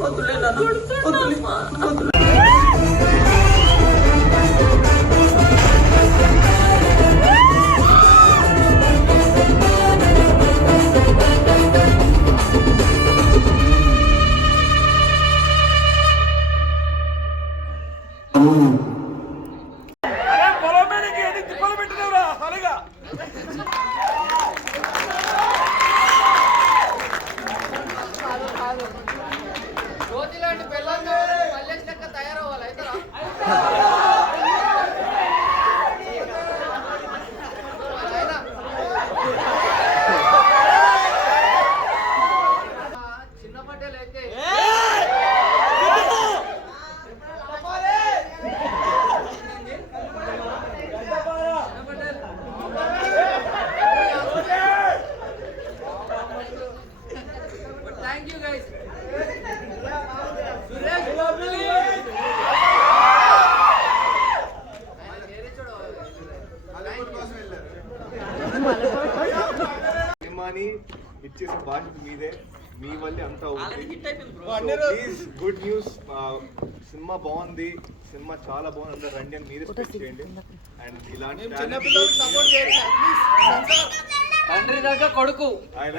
వద్దులే నాన్న, వద్దులే, వద్దులే. సినిమాని ఇచ్చేసే బాధ్యత మీదే, మీ వల్లే అంతా గుడ్ న్యూస్. సినిమా బాగుంది, సినిమా చాలా బాగుంది, అందరూ రండి అని మీరే స్పెక్ట్ చేయండి. అండ్ ఇలాంటి తండ్రి దగ్గర కొడుకు ఆయన